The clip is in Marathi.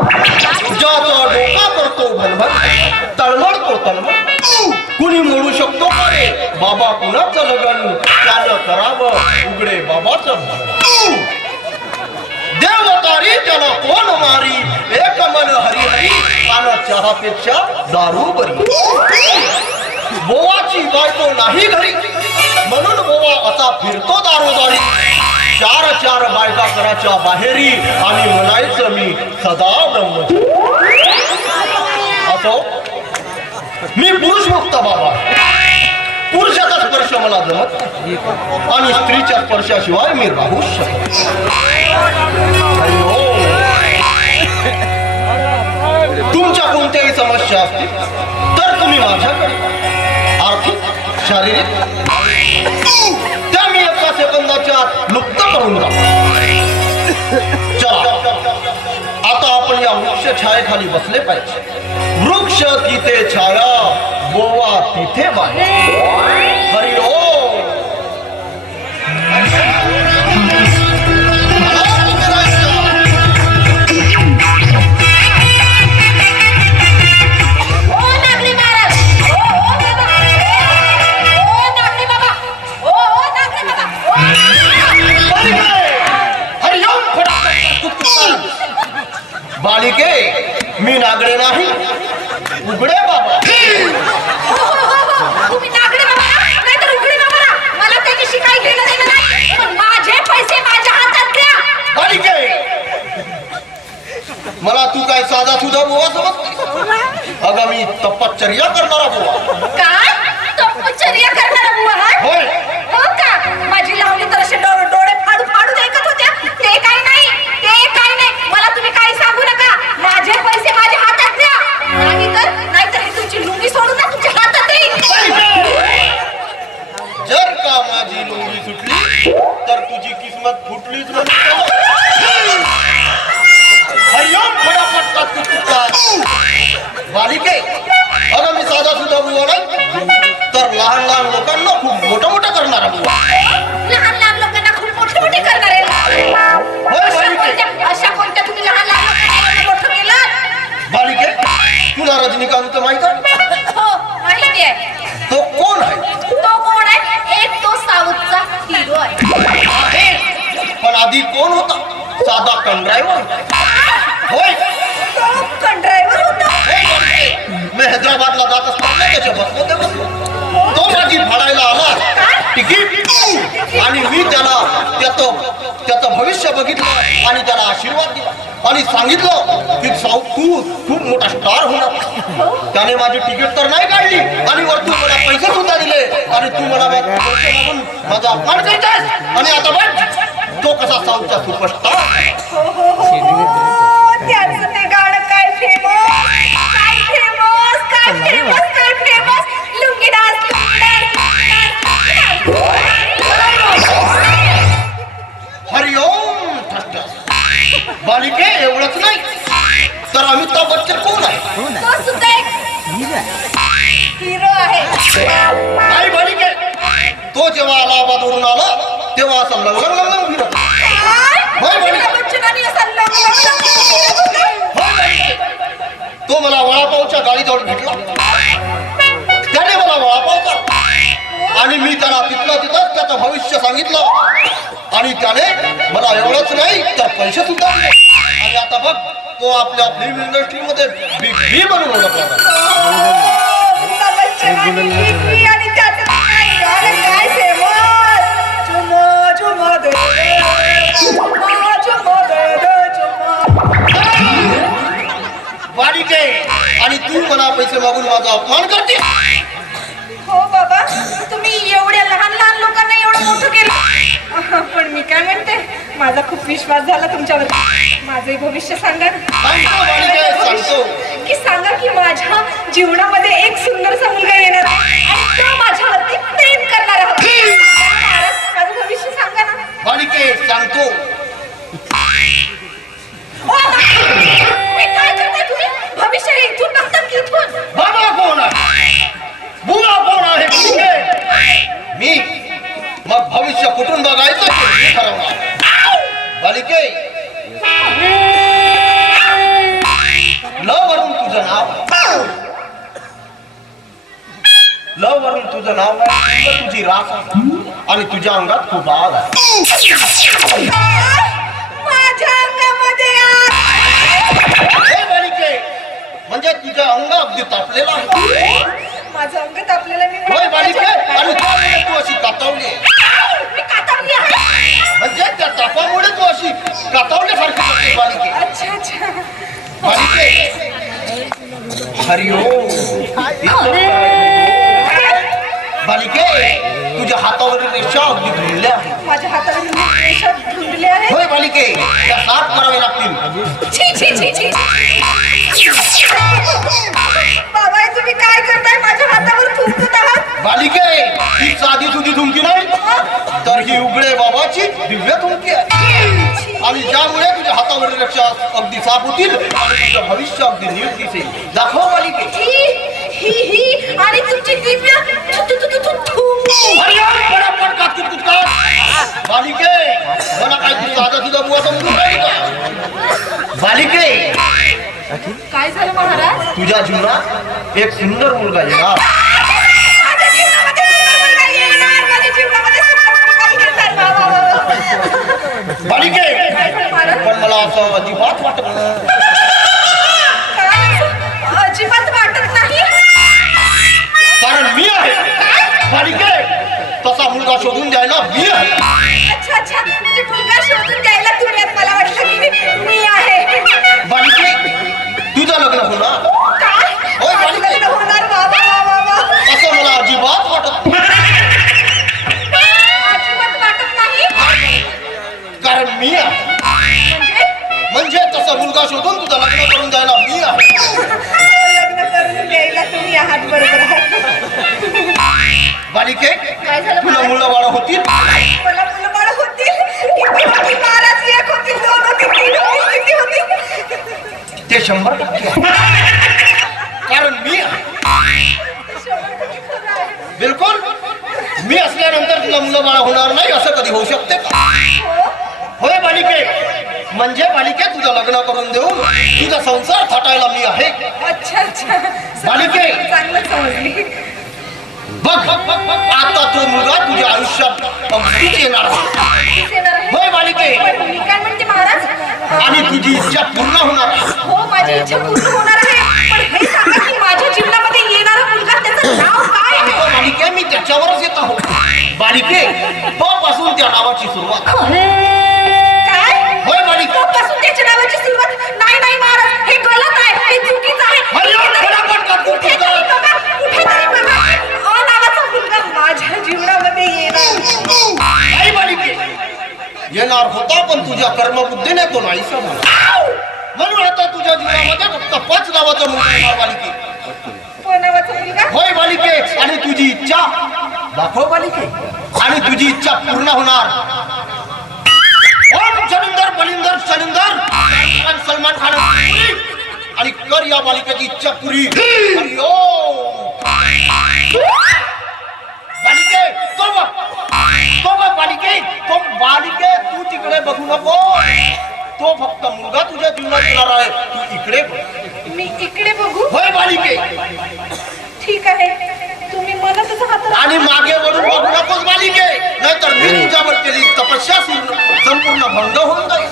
ज्याचा डोका करतो भनभन तळमळतो तळमळ. कुणी म्हणू शकतो अरे बाबा कुणाचं लगन? त्यानं करावं उघडे बाबाचं भवन. देवतारी त्याला कोण मारी? एक मन हरी हरी आणि चहापेक्षा दारू बरी. बोवाची बायको नाही घरी. म्हणून बोवा आता फिरतो दारोदारी. चार चार बायका कराच्या बाहेरी आणि म्हणायचं मी सदा ब्रह्मचारी असो. मी पुरुष मुक्त बाबा. पुरुषाचा स्पर्श मला जमत आणि स्त्रीच्या स्पर्शाशिवाय मी राहू शकतो तुमच्या कोणत्याही समस्या असतील तर तुम्ही माझ्याकडे आर्थिक शारीरिक. त्या सेकंदाच्या आत लुप्त करून चला आता आपण या वृक्ष छायेखाली बसले पाहिजे. वृक्ष तिथे छाया गोवा तिथे बाहेर बालिके मी नागडे नाही. उघडे बाबा. बालिके मला तू काय साधा सुद्धा बुवा समजते अगं मी तपश्चर्या करणारा बुवा. काय? तपश्चर्या करणारा बुवा हा? होय. हो का? माझी लावणी तर असे डोळे फाडू फाडू ऐकत होत्या. ते काही नाही. ते काही नाही. मला तुम्ही काही सांगू नका. माझे पैसे माझ्या हातात द्या. नाही तर नाहीतर ही तुमची लुंगी सोडून ना तुमच्या हातात येईल जर का माझी लुंगी सुटली तर तुझी किस्मत फुटलीच म्हणून हरिओम फटाफट का कुटुंबात बालिके अगं मी साधा सुद्धा बोलत तर लहान लहान आधी कोण होता? साधा कंड्रायव्हर होय. कंड्रायव्हर होता मी हैदराबादला जात असताना त्याच्या बसलो. तो माझी भाडायला आला. तिकीट आणि मी त्याला त्याचं त्याचं भविष्य बघितलं आणि त्याला आशीर्वाद दिला. आणि सांगितलं की साऊ तू खूप मोठा स्टार होणार. त्याने माझी तिकीट तर नाही काढली. आणि वरतून मला पैसे सुद्धा दिले. आणि तू मला माझा अपमान करतास आणि आता बघ तो कसा साऊथचा सुपरस्टार मी त्याला तिथलं तिथंच त्याचं भविष्य सांगितलं. आणि त्याने मला एवढंच नाही तर पैसे सुद्धा आणि आता बघ तो आपल्या फिल्म इंडस्ट्रीमध्ये बिग बी म्हणून खूप विश्वास झाला तुमच्यावर. माझे भविष्य सांगा. की सांगा की माझ्या जीवनामध्ये एक सुंदरसा मुलगा येणार आहे आणि तो माझ्यावरती प्रेम करणार आहे. महाराज, माझं भविष्य सांगा ना. सांगतो. तुझं नाव ल तुझी रास. आणि तुझ्या अंगात खूप आग आहे. म्हणजे तुझं अंग अगदी तापलेलं आहे. माझं अंग तापलेलं मी होय बालिके आणि त्यामुळे तू अशी कातवली म्हणजे त्या तापामुळे तू अशी कातवल्यासारखी करते बालिके अच्छा अच्छा. बालिके हरिओम. बालिके तुझ्या हातावरील रेषा अगदी धुळल्या आहेत माझ्या मी रेषा धुंडले आहे. होय बालिके त्या साफ करावे लागतील. छी छी छी छी. बाबा तुम्ही काय करताय? माझ्या हातावर थुंकत आहात? बालिके ही साधी सुधी धुमकी नाही? तर ही उघडे बाबाची दिव्य धुमकी आहे. आणि ज्यामुळे तुझ्या हातावरील रेषा अगदी साफ होतील आणि तुझं भविष्य अगदी नीट दिसेल. दाखव बालिके. ही ही ही आणि तुमची दिव्य. तुझा बालिके मला काय तू साधा सुद्धा बुवा समजून राहिली. का बालिके काय झालं महाराज? तुझ्या जीवनात एक सुंदर मुलगा येणार. बालिके पण मला असं अजिबात वाटत बालिके तसा मुलगा शोधून द्यायला मी अच्छा अच्छा. म्हणजे मुलगा शोधून द्यायला तुम्ही. मला वाटलं की मी- आहे. बालिके तुझं लग्न होणार. बालिके काय झालं तुला? मुलं बाळ होतील? मला मुलं बाळ होतील. किती होतील महाराज एक होतील दोन होतील तीन होतील किती होतील ते शंभर टक्के आहे. कारण मी आहे. आहे. बिलकुल. मी असल्यानंतर तुला मुलं बाळ होणार नाही असं कधी होऊ शकते? का होय बालिके. म्हणजे बालिके तुझं लग्न करून देऊन तुझा संसार थाटायला मी आहे. अच्छा अच्छा. बालिके. चांगलं समजली. बघ आता तो मुलगा तुझ्या आयुष्यात अगदीच येणार? होय बालिके मी काय म्हणते महाराज आणि तुझी इच्छा पूर्ण होणार. आहे. हो माझी इच्छा पूर्ण होणार आहे. पण हे सांगा की माझ्या जीवनामध्ये येणारा मुलगा त्याचं नाव काय आहे? बालिके मी त्याच्यावरच येत आहो बालिके पासून त्या नावाची सुरुवात. पण तुझ्या कर्मबुद्धीने तो नाहीसा झाला. म्हणून आता तुझ्या जीवनामध्ये फक्त पाच नावाचा मुलगा बालिके होय बालिके आणि तुझी इच्छा? दाखव बालिके आणि तुझी इच्छा पूर्ण होणार. ओम शनिंदर बलिंदर शनिंदर. खान सलमान खान आणि कर या बालिकेची इच्छा पुरी. हरी नाहीतर संपूर्ण भंग होऊन जाईल.